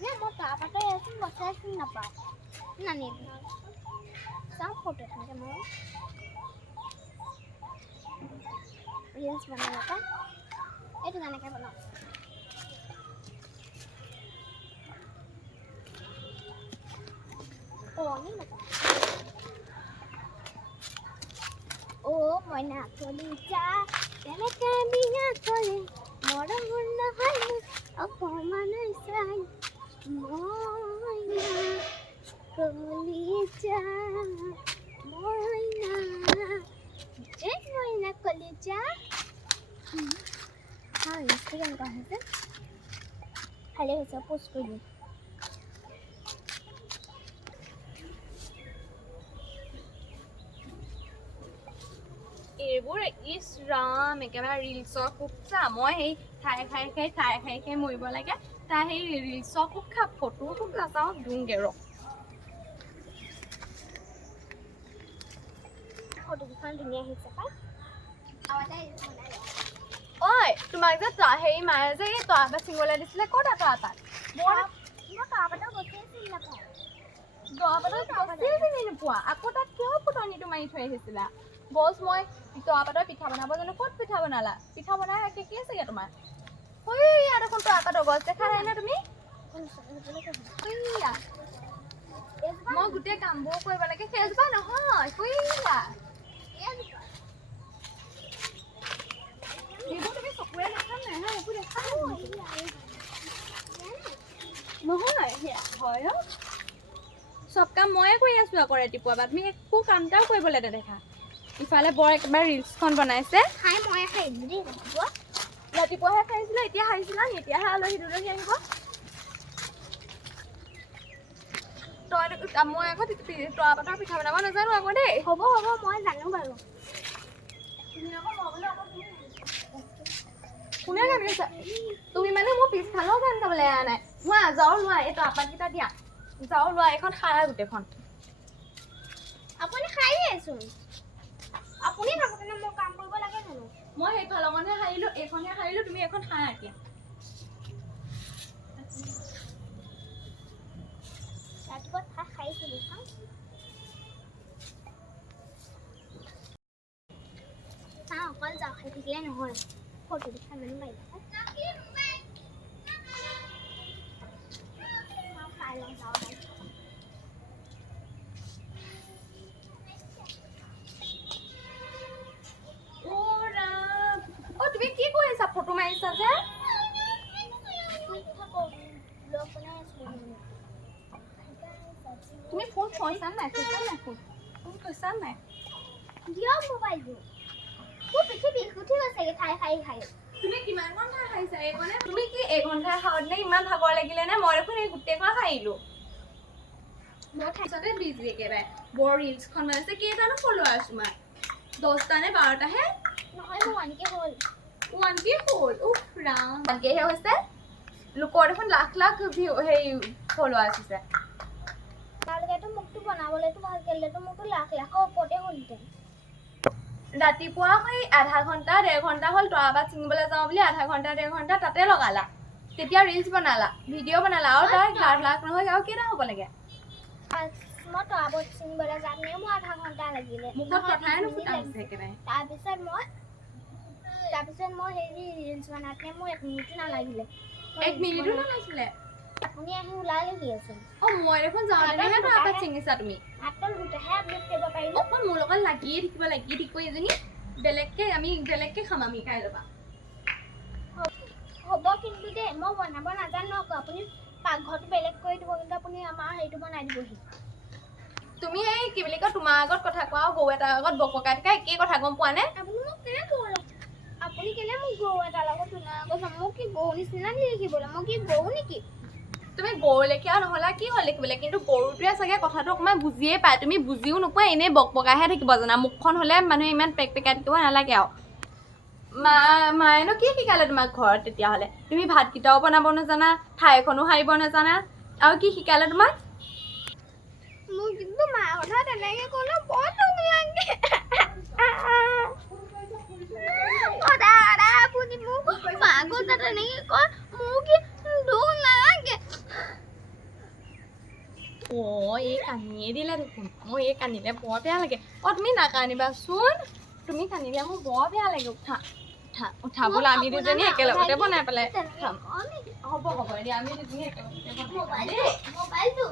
মই তাৰপাতে আছোঁ বচাই আছোঁ নাপাওঁ নানিবি চাওঁ ফটো থাকে মই ৰিলছ বনাব পাই এইটো কেনেকৈ বনাওঁ Oh, মইনা কলিজা কেনেকে বিনা কৰে মৰম নহয় অকমান চাই মইনা কলিজা মইনা মইনা কলিজা ইনষ্টাগ্ৰাম কা হৈছে ভালে হৈছে পোষ্ট কৰি দিম এইবোৰ ইছ ৰাম একেবাৰে ৰিলছৰ কুকচা মই সেই খাই মৰিব লাগে তাই সেই ৰিলছৰ কুক ফটো খুব নাচাওঁ ধুংগে ৰ ফটোকেইখন ধুনীয়া আহিছে পাই ঐ তোমাক যে হেৰি মায়ে যে এই তৰা এটা ছিঙিবলৈ দিছিলে ক'ত তৰা তাত মই তাৰপাতে বচাই চিনি নাপাওঁ চিনি নোপোৱা আকৌ তাত কিয় ফুটনিটো মাৰি থৈ আহিছিলা বছ মই তৰাপাতৰ পিঠা বনাব জানো ক'ত পিঠা বনালা পিঠা বনাই শেষি আছেগে তোমাৰ ইয়াত এখন তৰাপাতৰ গছ দেখা নাই নে তুমি মই গোটেই কামবোৰ কৰিব লাগে সেইজোপা নহয় এইবোৰ তুমি চকুৰে দেখা নাই হা এইবোৰ দেখা নহয় হয় চব কাম ময়ে কৰি আছো আকৌ ৰাতিপুৱা বা তুমি একো কাম এটাও কৰিবলৈ নেদেখা ইফালে বৰ একেবাৰে ৰিলছখন বনাইছে খাই মই খাই দেই ৰাতিপুৱাহে খাইছিলা এতিয়া খাইছিলা নি এতিয়াহে আলহী দুলহী আহিব মই আকৌ তৰাপাতৰ পিঠা বনাব নাজানো আকৌ দেই হ'ব মই জানো বাৰু কোনে গাবিছা তুমি মানে মোৰ পিছফালেও গান গাবলৈ এৰা নাই লোৱা যাও লোৱা এই তৰাপাতকেইটা দিয়া যাও লোৱা এখন খাৰা গোটেইখন আপুনি খাইয়েচোন আপুনি থাকোঁতে মই কাম কৰিব লাগে জানো মই সেইফালখনহে সাৰিলো এইখনহে সাৰিলো তুমি এখন খাৰা এতিয়া ৰাতিপুৱা ভাত খাইছিলোঁ চাওঁ অকল যাওঁ খাই থাকিলে নহয় ফটো দেখা জানো পাই খাই লওঁ যাওঁ তুমি কি কৰিছা ফটো মাৰিছা যে তুমি ফোন থৈছা নাই ফোন থৈছা নাই দিয়ক মোবাইলটো মোৰ পিঠি বিষ উঠি গৈছেগে খাই তুমি কিমান ঘণ্টা খাইছা এইকণে তুমি কি এঘণ্টা খাওঁতে ইমান ভাগৰ লাগিলে নে মই দেখোন এই গোটেইখন খাইলো মই খাইছতে বিজি একেবাৰে বৰ ৰিলছখন বনাইছে কেইটানো ফলোৱাৰ্ছ তোমাৰ 10টা নে 12টাহে নহয় মোৰ 1K হ'ল 1K হ'ল উফ ৰাম 1K হে হৈছে লোকৰ দেখোন লাখ ভিউ হেৰি ফলোৱাৰ্ছ আছে তালৈকেতো মোকতো বনাবলৈতো ভালকে দিলেতো মোকতো লাখৰ ওপৰতে হ'লহেঁতেন ৰাতিপুৱা সেই আধা ঘণ্টা 1.5 ঘণ্টা হ'ল তৰাপাত ছিঙিবলৈ যাওঁ বুলি আধা ঘণ্টা 1.5 ঘণ্টা তাতে লগালা তেতিয়া ৰিলছ বনালা ভিডিঅ' বনালা আৰু তাৰ লাখ নহয় আৰু কেইটা হ'ব লাগে মই তৰাপাত ছিঙিবলৈ যাওঁতে মোৰ আধা ঘণ্টা লাগিলে মুখত কথাই নুফুটাইছে একেবাৰে তাৰপিছত মই হেৰি ৰিলছ বনাওঁতে মোৰ 1 মিনিটো নালাগিলে 1 মিনিটো নালাগিলে আপুনি আহি ওলালেহি আছে মই দেখোন যাওঁতেহে তৰাপাত ছিঙিছা তুমি মাত্ৰ দুটাহে আপলোড কৰিব পাৰিব অকল মোৰ লগত লাগিয়ে থাকিব এজনী বেলেগকে খাম আমি কাইলৈ পৰা হ'ব কিন্তু দেই মই বনাব নাজানো আকৌ আপুনি পাকঘৰটো বেলেগ কৰি দিব কিন্তু আপুনি আমাৰ হেৰিটো বনাই দিবহি তুমি এই কি বুলি কয় তোমাৰ আগত কথা কোৱা গৰু এটাৰ আগত বককাতকা একেই কথা গম পোৱা নে আপুনি কেলে মোক গৰু এটাৰ লগত তুলনা কৰিছে মোক কি গৰু নিচিনা দেখিবলৈ মই কি গৰু নেকি তুমি গৰু লেখীয়া নহ'লা কি হ'ল দেখিবলৈ কিন্তু গৰুটোৱে চাগে কথাটো অকণমান বুজিয়ে পায় তুমি বুজিও নোপোৱা এনেই বকবকাইহে থাকিব জানা মুখখন হ'লে মানুহে ইমান পেকপেকাই থাকিব নালাগে আৰু মায়েনো কি শিকালে তোমাক ঘৰত তেতিয়াহ'লে তুমি ভাতকেইটাও বনাব নাজানা ঠাইখনো সাৰিব নাজানা আৰু কি শিকালে তোমাক মোৰ কিন্তু মাৰ কথা তেনেকে ক'লে বৰ দুখ লাগে দাদা আপুনি মোক মাৰ কথা তেনেকে কয় মোৰ কি দুখ নালাগে এই কান্দিয়ে দিলে দেখোন মই এই কান্দিলে বৰ বেয়া লাগে তুমি নাকান্দিবাচোন তুমি কান্দিলে মোৰ বৰ বেয়া লাগে উঠা উঠা উঠা বোলা আমি দুজনী একেলগতে বনাই পেলাই খাম হ'ব দিয়া আমি দুজনী একেলগতে বনাই খাম দেই মোবাইলটো